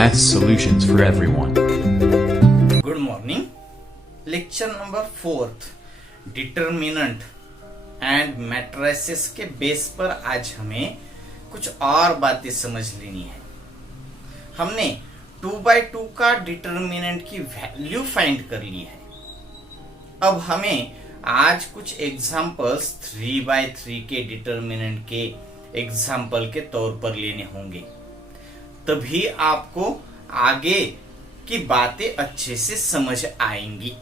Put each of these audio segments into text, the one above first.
Math solutions for everyone. Good morning. Lecture number 4 determinant and matrices के base पर आज हमें कुछ और बातें समझ लेनी है। हमने 2/2 का डिटरमिनेंट की वैल्यू फाइंड कर ली है। अब हमें आज कुछ एग्जांपल्स 3/3 के डिटरमिनेंट के एग्जाम्पल के तौर पर लेने होंगे, तभी आपको आगे की बातें अच्छे से समझ आएंगी।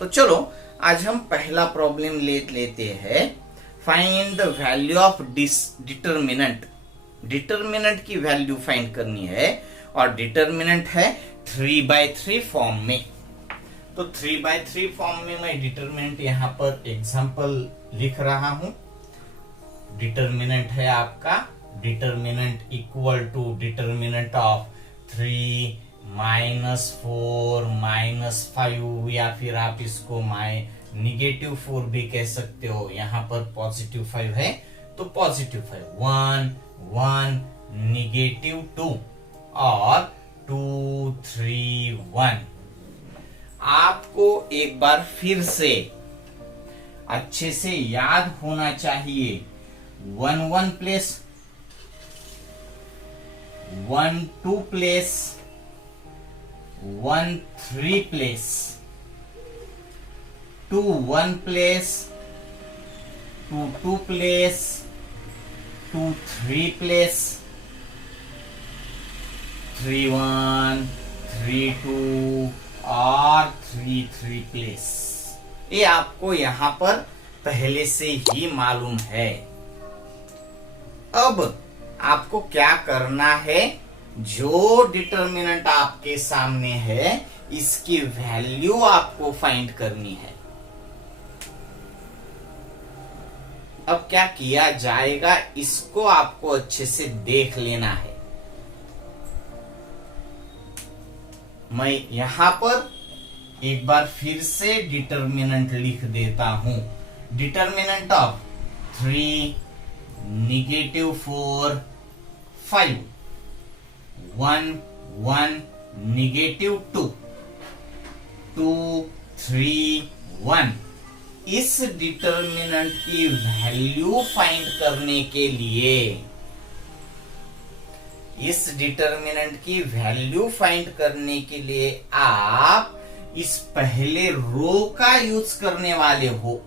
तो चलो आज हम पहला प्रॉब्लम लेते हैं। Find the value of determinant. Determinant की वैल्यू फाइंड करनी है और डिटरमिनेंट है 3/3 फॉर्म में। तो 3/3 फॉर्म में मैं डिटरमिनेंट यहां पर एग्जांपल लिख रहा हूं। डिटरमिनेंट है आपका determinant equal to determinant of 3 -4 -5, या फिर आप इसको -4 भी कह सकते हो। यहां पर +5 है तो +5, 1 1 -2 और 2 3 1। आपको एक बार फिर से अच्छे से याद होना चाहिए। 1 1 place, 1 2 place, 1 3 place, 2 1 place, 2 2 place, 2 3 place, 3 1 3 2 और 3 3 प्लेस। ये आपको यहां पर पहले से ही मालूम है। अब आपको क्या करना है, जो डिटरमिनेंट आपके सामने है इसकी वैल्यू आपको फाइंड करनी है। अब क्या किया जाएगा, इसको आपको अच्छे से देख लेना है। मैं यहां पर एक बार फिर से डिटरमिनेंट लिख देता हूं। Determinant of 3 -4 5 1 1 -2 2 3 1। इस डिटरमिनेंट की वैल्यू फाइंड करने के लिए, इस डिटरमिनेंट की वैल्यू फाइंड करने के लिए आप इस पहले रो का यूज करने वाले हो।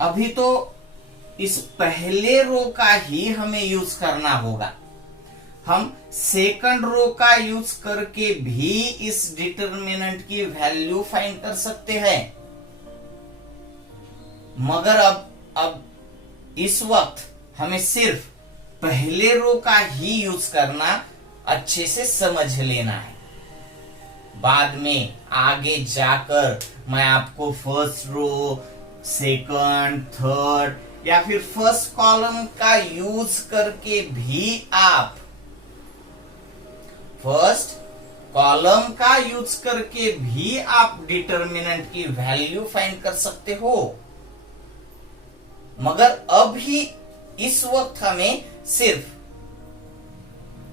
अभी तो इस पहले रो का ही हमें यूज करना होगा। हम सेकंड रो का यूज करके भी इस डिटरमिनेंट की वैल्यू फाइंड कर सकते हैं, मगर अब इस वक्त हमें सिर्फ पहले रो का ही यूज करना अच्छे से समझ लेना है। बाद में आगे जाकर मैं आपको फर्स्ट रो, सेकंड, थर्ड या फिर फर्स्ट कॉलम का यूज करके भी आप फर्स्ट कॉलम का यूज करके भी आप डिटरमिनेंट की वैल्यू फाइंड कर सकते हो। मगर अभी इस वक्त हमें सिर्फ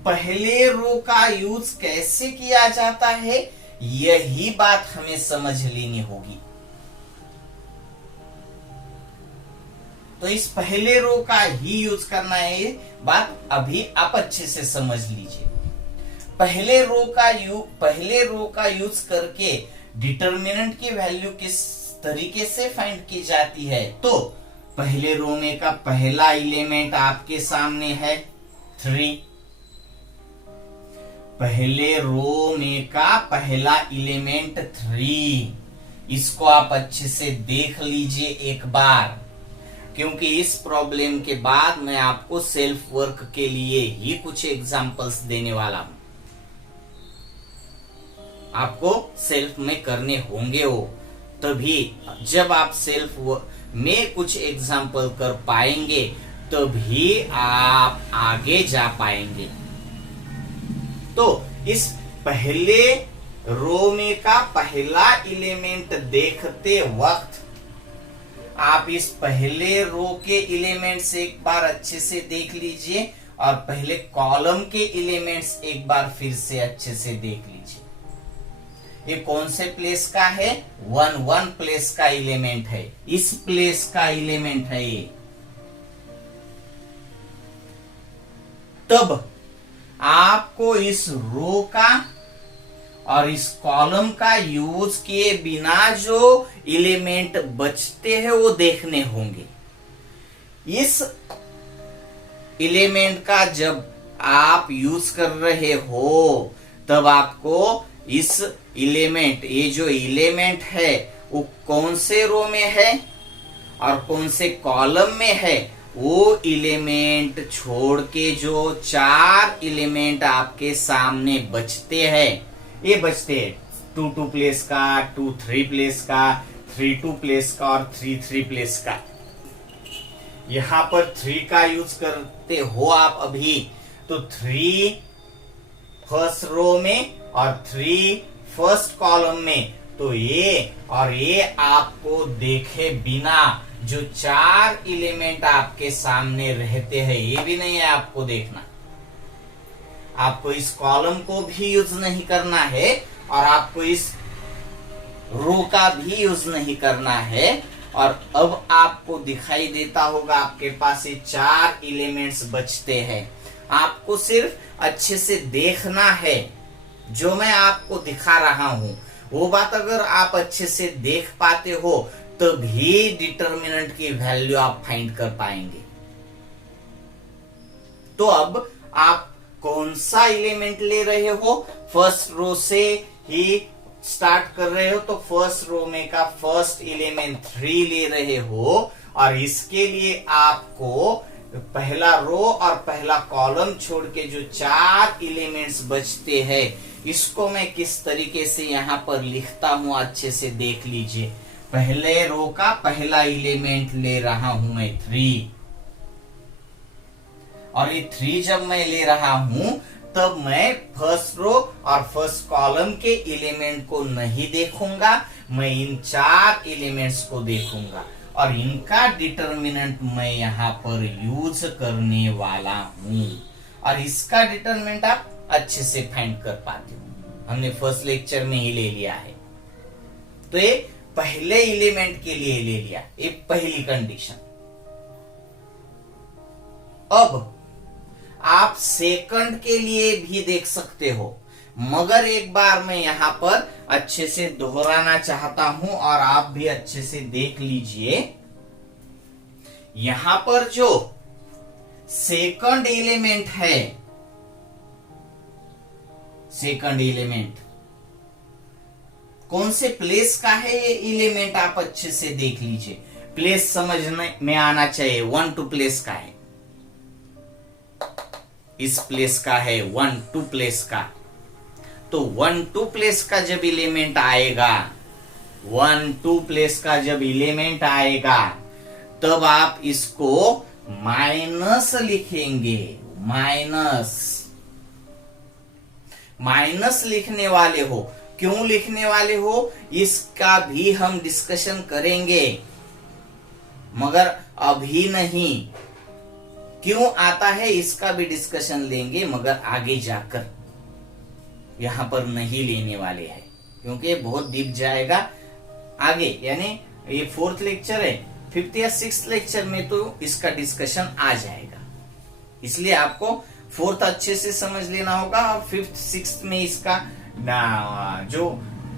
पहले रो का यूज कैसे किया जाता है यही बात हमें समझ लेनी होगी। तो इस पहले रो का ही यूज करना है, ये बात अभी आप अच्छे से समझ लीजिए। पहले रो का यूज करके डिटरमिनेंट की वैल्यू किस तरीके से फाइंड की जाती है, तो पहले रो में का पहला एलिमेंट आपके सामने है 3। पहले रो में का पहला एलिमेंट 3। इसको आप अच्छे से देख लीजिए एक बार, क्योंकि इस प्रॉब्लम के बाद मैं आपको सेल्फ वर्क के लिए ही कुछ एग्जांपल्स देने वाला हूं। आपको सेल्फ में करने होंगे वो, तभी जब आप सेल्फ में कुछ एग्जांपल कर पाएंगे तभी आप आगे जा पाएंगे। तो इस पहले रो में का पहला एलिमेंट देखते वक्त आप इस पहले रो के एलिमेंट्स एक बार अच्छे से देख लीजिए और पहले कॉलम के एलिमेंट्स एक बार फिर से अच्छे से देख लीजिए। ये कौन से प्लेस का है? 1 प्लेस का एलिमेंट है, इस प्लेस का एलिमेंट है ये। तब आपको इस रो का और इस कॉलम का यूज किए बिना जो एलिमेंट बचते हैं वो देखने होंगे। इस एलिमेंट का जब आप यूज कर रहे हो तब आपको इस एलिमेंट, ये जो एलिमेंट है वो कौन से रो में है और कौन से कॉलम में है, वो एलिमेंट छोड़ के जो 4 एलिमेंट आपके सामने बचते हैं, ये बचते हैं 2 प्लेस का, 2 प्लेस का, 3 प्लेस का और 3 प्लेस का। यहां पर 3 का यूज करते हो आप अभी, तो 3 फर्स्ट रो में और 3 फर्स्ट कॉलम में, तो ये और ये आपको देखे बिना जो 4 एलिमेंट आपके सामने रहते हैं ये भी नहीं है आपको देखना। आपको इस कॉलम को भी यूज नहीं करना है और आपको इस रो का भी यूज नहीं करना है। और अब आपको दिखाई देता होगा आपके पास ये 4 एलिमेंट्स बचते हैं। आपको सिर्फ अच्छे से देखना है, जो मैं आपको दिखा रहा हूं वो बात अगर आप अच्छे से देख पाते हो तभी डिटर्मिनेंट की वैल्यू आप फाइंड कर पाएंगे। तो अब आप कौन सा एलिमेंट ले रहे हो? फर्स्ट रो से ही स्टार्ट कर रहे हो, तो फर्स्ट रो में का फर्स्ट एलिमेंट 3 ले रहे हो और इसके लिए आपको पहला रो और पहला कॉलम छोड़ के जो 4 एलिमेंट्स बचते हैं, इसको मैं किस तरीके से यहां पर लिखता हूं अच्छे से देख लीजिए। पहले रो का पहला एलिमेंट ले रहा हूं मैं 3, और ये 3 जब मैं ले रहा हूं तब मैं फर्स्ट रो और फर्स्ट कॉलम के एलिमेंट को नहीं देखूंगा, मैं इन 4 एलिमेंट्स को देखूंगा और इनका डिटर्मिनेंट मैं यहां पर यूज करने वाला हूं। और इसका डिटर्मिनेंट आप अच्छे से फाइंड कर पाते हो, हमने फर्स्ट लेक्चर में ही ले लिया है। तो ये पहले एलिमेंट के लिए ले लिया, ये पहली कंडीशन। अब आप सेकंड के लिए भी देख सकते हो, मगर एक बार मैं यहां पर अच्छे से दोहराना चाहता हूं और आप भी अच्छे से देख लीजिए। यहां पर जो सेकंड एलिमेंट है, सेकंड एलिमेंट कौन से प्लेस का है ये एलिमेंट आप अच्छे से देख लीजिए। प्लेस समझने में आना चाहिए। 1 प्लेस का है, इस प्लेस का है 1 प्लेस का। तो 1 प्लेस का जब एलिमेंट आएगा, 1 प्लेस का जब एलिमेंट आएगा तब आप इसको माइनस लिखेंगे। माइनस लिखने वाले हो, क्यों लिखने वाले हो इसका भी हम डिस्कशन करेंगे, मगर अभी नहीं। क्यों आता है इसका भी डिस्कशन लेंगे, मगर आगे जाकर, यहां पर नहीं लेने वाले हैं क्योंकि बहुत डीप जाएगा आगे। यानी ये 4th लेक्चर है, 5th या 6th लेक्चर में तो इसका डिस्कशन आ जाएगा। इसलिए आपको 4th अच्छे से समझ लेना होगा और 5th 6th में इसका जो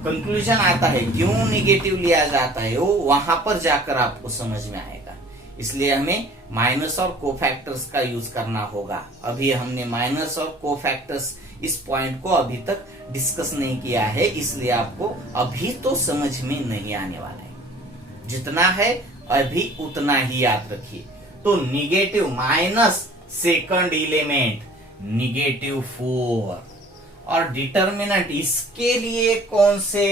कंक्लूजन आता है, क्यों निगेटिव लिया जाता है, वो वहां पर जाकर आपको समझ में आएगा। इसलिए हमें माइनस और कोफैक्टर्स का यूज करना होगा। अभी हमने माइनस और कोफैक्टर्स इस पॉइंट को अभी तक डिस्कस नहीं किया है, इसलिए आपको अभी तो समझ में नहीं आने वाला है। जितना है अभी उतना ही याद रखिए। तो निगेटिव माइनस सेकंड एलिमेंट -4 और डिटर्मिनेंट, इसके लिए कौन से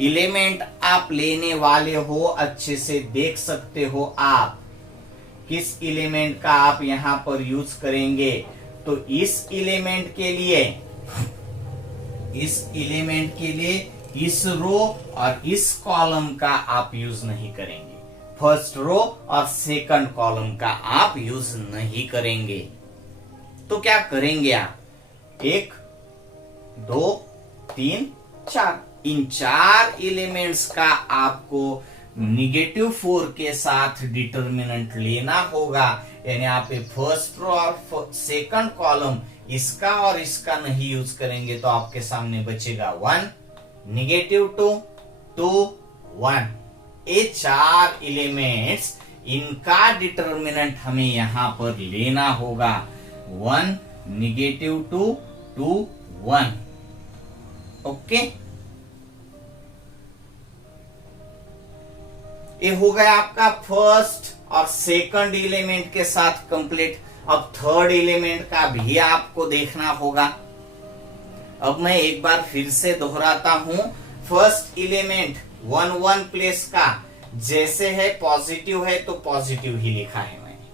एलिमेंट आप लेने वाले हो अच्छे से देख सकते हो आप। किस एलिमेंट का आप यहां पर यूज करेंगे, तो इस एलिमेंट के लिए इस रो और इस कॉलम का आप यूज नहीं करेंगे। फर्स्ट रो और सेकंड कॉलम का आप यूज नहीं करेंगे। तो क्या करेंगे आप, 1 2 3 4, इन 4 एलिमेंट्स का आपको -4 के साथ डिटर्मिनेंट लेना होगा। यानी आप फर्स्ट रो और सेकंड कॉलम इसका और इसका नहीं यूज करेंगे तो आपके सामने बचेगा 1 -2 2 1। ये 4 एलिमेंट्स, इनका डिटर्मिनेंट हमें यहां पर लेना होगा 1 -2 2 1। ओके, ये हो गया आपका फर्स्ट और सेकंड एलिमेंट के साथ कंप्लीट। अब थर्ड एलिमेंट का भी आपको देखना होगा। अब मैं एक बार फिर से दोहराता हूं, फर्स्ट एलिमेंट 1 1 प्लेस का जैसे है पॉजिटिव है तो पॉजिटिव ही लिखा है मैंने।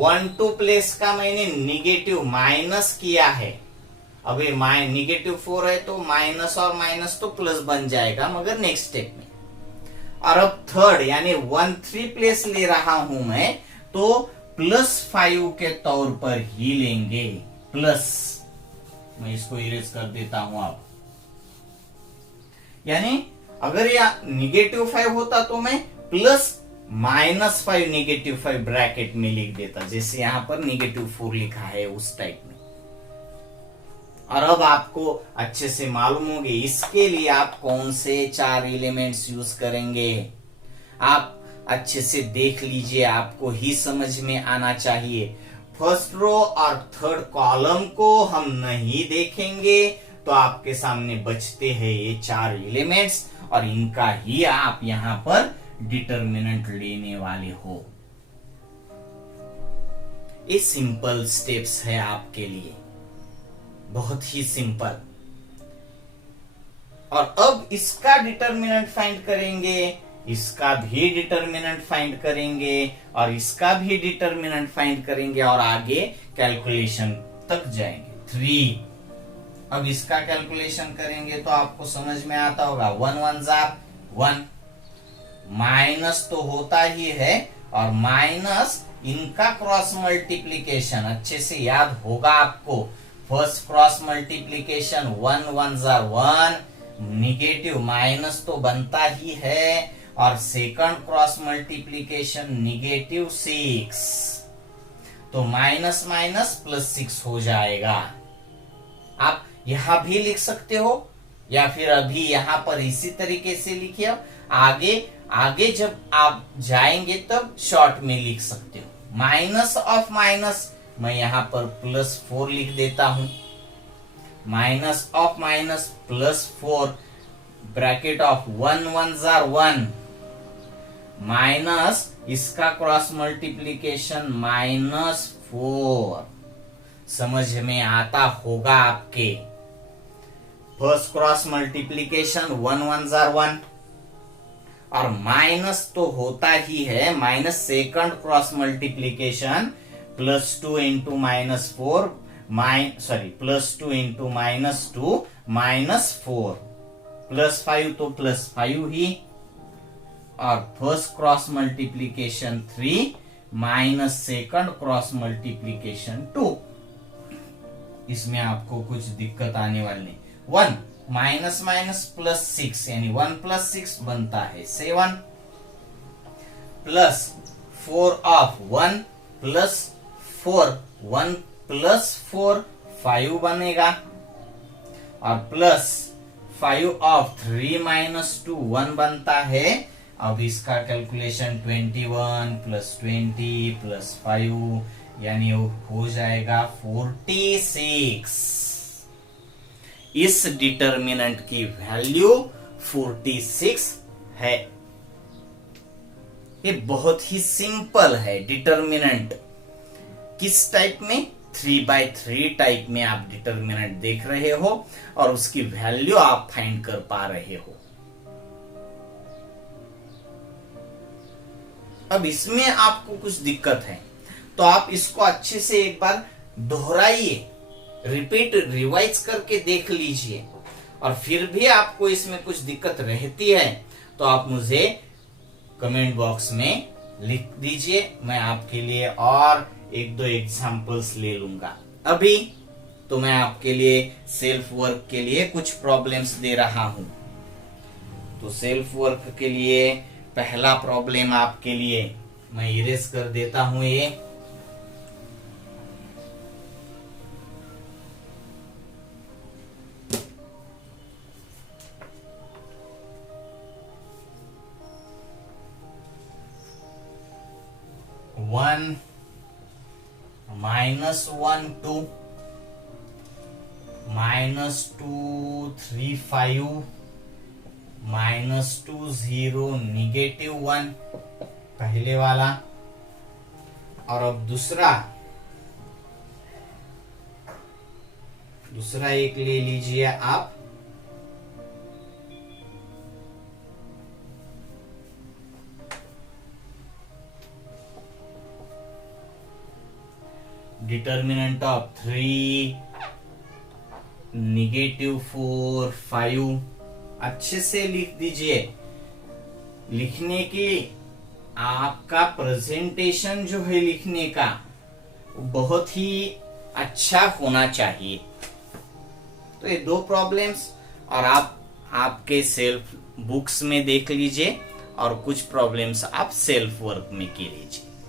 1 2 प्लेस का मैंने निगेटिव माइनस किया है। अब ये -4 है तो माइनस और माइनस तो प्लस बन जाएगा मगर नेक्स्ट स्टेप में। और अब थर्ड यानी 1 3 प्लेस ले रहा हूं मैं तो +5 के तौर पर ही लेंगे। प्लस, मैं इसको इरेज कर देता हूं आप। यानी अगर यह -5 होता तो मैं +-5 -5 ब्रैकेट में लिख देता, जैसे यहां पर -4 लिखा है उस टाइप में। और अब आपको अच्छे से मालूम होगी इसके लिए आप कौन से 4 एलिमेंट्स यूज करेंगे। आप अच्छे से देख लीजिए, आपको ही समझ में आना चाहिए। फर्स्ट रो और थर्ड कॉलम को हम नहीं देखेंगे तो आपके सामने बचते हैं ये 4 एलिमेंट्स और इनका ही आप यहां पर डिटर्मिनेंट लेने वाले हो। ये सिंपल स्टेप्स है आपके लिए, बहुत ही सिंपल। और अब इसका डिटर्मिनेंट फाइंड करेंगे, इसका भी डिटर्मिनेंट फाइंड करेंगे और इसका भी डिटर्मिनेंट फाइंड करेंगे और आगे कैलकुलेशन तक जाएंगे। 3, अब इसका कैलकुलेशन करेंगे तो आपको समझ में आता होगा 1 1 1, माइनस तो होता ही है और माइनस इनका क्रॉस मल्टीप्लीकेशन अच्छे से याद होगा आपको। First cross multiplication 1 1 1, negative minus तो बनता ही है और सेकंड क्रॉस मल्टीप्लीकेशन -6, तो माइनस माइनस +6 हो जाएगा। आप यहां भी लिख सकते हो या फिर अभी यहां पर इसी तरीके से लिखिए। आगे जब आप जाएंगे तब शॉर्ट में लिख सकते हो। माइनस ऑफ माइनस मैं यहां पर +4 लिख देता हूं। Minus of minus +4 bracket of 1 1 1 minus इसका क्रॉस मल्टीप्लीकेशन -4। समझ में आता होगा आपके। फर्स्ट क्रॉस मल्टीप्लीकेशन 1 1 1 और माइनस तो होता ही है, minus second cross multiplication +2 into -4 +2 into -2 -4, +5 तो +5 ही। और first cross multiplication 3 minus second cross multiplication 2। इसमें आपको कुछ दिक्कत आने वाली नहीं। 1 माइनस माइनस +6 यानी 1 + 6 बनता है 7, +4 ऑफ 1 +4 1 +4 5 बनेगा और +5 ऑफ 3 - 2 1 बनता है। अब इसका कैलकुलेशन 21 + 20 + 5 यानी हो जाएगा 46। इस डिटर्मिनेंट की वैल्यू 46 है। ये बहुत ही सिंपल है डिटर्मिनेंट। किस टाइप में? 3/3 टाइप में आप डिटर्मिनेंट देख रहे हो और उसकी वैल्यू आप फाइंड कर पा रहे हो। अब इसमें आपको कुछ दिक्कत है तो आप इसको अच्छे से एक बार दोहराइए, रिपीट रिवाइज करके देख लीजिए। और फिर भी आपको इसमें कुछ दिक्कत रहती है तो आप मुझे कमेंट बॉक्स में लिख दीजिए। मैं आपके लिए और एक दो एग्जाम्पल्स ले लूंगा। अभी तो मैं आपके लिए सेल्फ वर्क के लिए कुछ प्रॉब्लम्स दे रहा हूं। तो सेल्फ वर्क के लिए पहला प्रॉब्लम आपके लिए मैं इरेज कर देता हूं ये। वन -1 -2 -2 3 5 -2 0 -1 पहले वाला। और अब दूसरा एक ले लीजिए आप। डिटर्मिनेंट ऑफ 3 -4 5 अच्छे से लिख दीजिए। लिखने की आपका प्रेजेंटेशन जो है लिखने का बहुत ही अच्छा होना चाहिए। तो ये दो प्रॉब्लम्स और आप आपके सेल्फ बुक्स में देख लीजिए और कुछ प्रॉब्लम्स आप सेल्फ वर्क में की लीजिए।